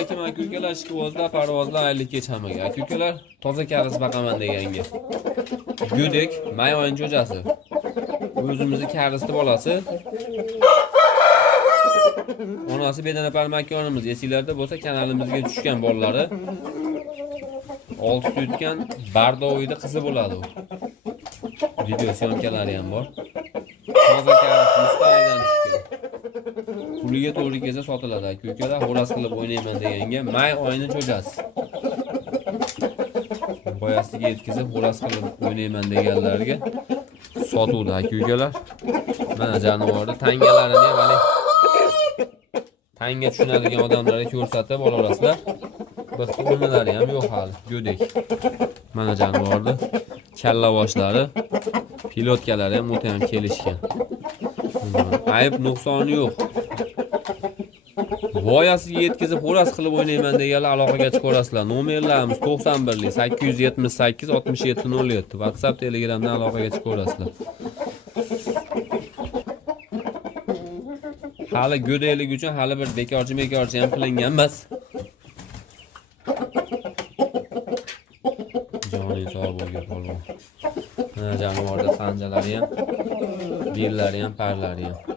alaykum aka ukalar, ishqibozlar, parvozlar, xayrli kech hammaga. Aka ukalar, toza karis baqaman deganga. Go'dek, may oyining jo'jasi. O'zimizni karisni bolasi. Onasi Bedana Parmakonimiz esinglarda bo'lsa kanalimizga tushgan bolalari. 6 tutgan Bardovoyda qizi bo'ladi u. Video syomkalari ham bor. Toza karis Mustaydan tushgan. Puliga to'g'ri kelsa sotiladi aka ukalar, xo'ras qilib o'ynayman deganga may oyining jo'jasi. Boyasiga yetkazib xo'ras qilib o'ynayman deganlarga sotuvdi aka ukalar. Mana jonivorni tangalarini ham hali tanga tushunadigan odamlarga ko'rsatib olasizlar. Bitta o'rnalari ham yo'q hali, go'dek. Mana jonivorni kalla boshlari, pilotkalari ham o'ta ham kelishgan. Ayb nuqsoni yo'q. Voyasiga yetkazib xo'ras qilib o'ynayman deganlar aloqaga chiqarasizlar. Nomerlarimiz 91 878 67 07. WhatsApp, Telegramdan aloqaga chiqarasizlar. Hali go'daylik uchun hali bir bekorchi ham qilingan emas. Joning sog' bo'lgan polvon. Mana jonivorda sanjalari ham, bellari ham, parlari ham.